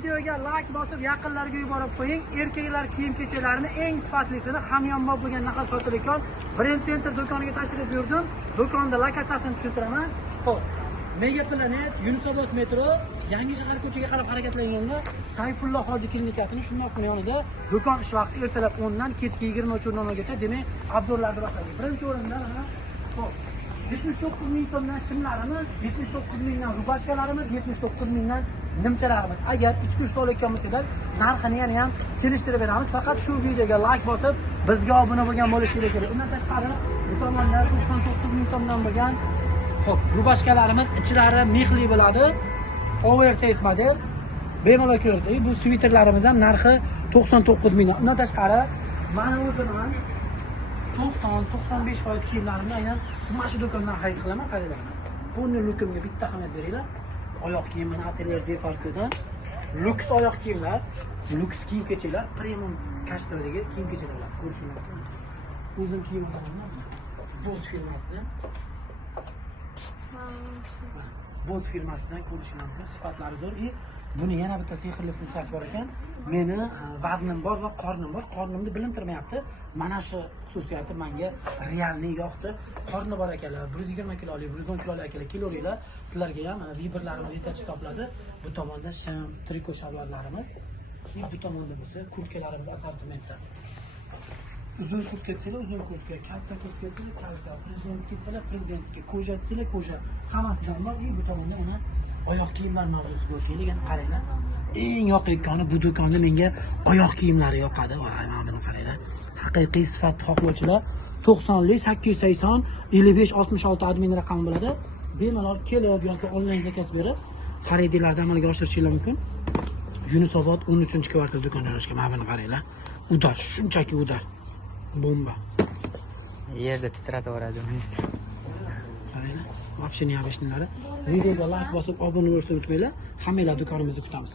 Videoga like bosib, yaqinlarga yuborib qo'ying. Erkaklar kiyim-kechaklarni eng sifatlisini hamyonbop bo'lgan naql sotilayotgan Brand Center do'koniga tashrif buyurdim. Do'konda lokatsiyasini tushuntiraman. Xo'p, Mega Planet, Yunusobod metro, Yangi shahar ko'chaga qarab harakatlanganda Sayfullo hoji klinikasining shundoq yonida do'kon ish vaqti ertalab 10 dan kechki 23:00 gacha, demak, Abdullarni vaqtida. Birinchi o'rinda mana xo'p 79 ming so'mdan shimlarimiz, 79 mingdan rubashkalarimiz, 79 mingdan nimchalarimiz. Agar 2-3 ta olayotgan bo'lsangiz, narxini ham kelishtirib beramiz. Faqat shu videoga like bosib, bizga obuna bo'lgan bo'lishingiz kerak. Undan tashqari, bu tomonda 99 ming so'mdan bo'lgan xo'p, rubashkalarimiz ichlari mexli bo'ladi. Oversize model. Bemalol ko'rasiz. Bu sviterlarimiz ham narxi 99 mingdan. Undan tashqari, mana o'zimdan 90-95% kiyimlarimni aynan mana shu do'kondan xarid qilaman, qaranglar. Buni lukimga bitta ahamiyat beringlar. Oyoq kiyim, mana Atelier Defarko'dan luks oyoq kiyimlar, luks kiyim-kechaklar, premium kastradagi kiyim-kechaklar ko'rishingiz mumkin. O'zim kiyim olaman. Boz firmasidan. Boz firmasidan ko'rishingiz mumkin. Sifatlari zo'r. Buni yana bitta sehrli funksiyasi bor ekan. Meni vaznim bor va qornim bor. Qornimni bilintirmayapti. Mana shu xususiyati menga realni yoqdi. Qorni bor akalar, 120 kilolik, 110 kilolik akalar, kiloringlar. Sizlarga ham vibrlarimiz yetarli topiladi. Bu tomonda shim, triko shalvarlarimiz, bu tomonda bo'lsa kurtkalarimiz assortimentda. Uzun kurtka desanglar, uzun kurtka, katta kurtka desanglar, katta, prezidentga desanglar, prezidentga, koja desanglar, koja. Hammasidan bor. Bu tomonda mana oyoq kiyimlar mavzusi bo'lgan ekan, qaranglar. Eng yoqayotgani bu do'konda menga oyoq kiyimlari yoqadi. Voy, mana buni qaranglar. Haqiqiy sifat xohlovchilar 90lik 880 55 66 admin raqami bo'ladi. Bemalol kelib yoki onlayn zakaz berib xaridlarni amalga oshirishingiz mumkin. Yunusobod 13-kvartal do'kon joylashgan. Mana buni qaranglar. Udar, shunchaki udar. Bomba. Yerda titratib yuboradi. Qaranglar. Вообще необычныйлari. Videoga like bosib, obuna bo'lishni unutmanglar. Hammanglar do'konimizni kutamiz.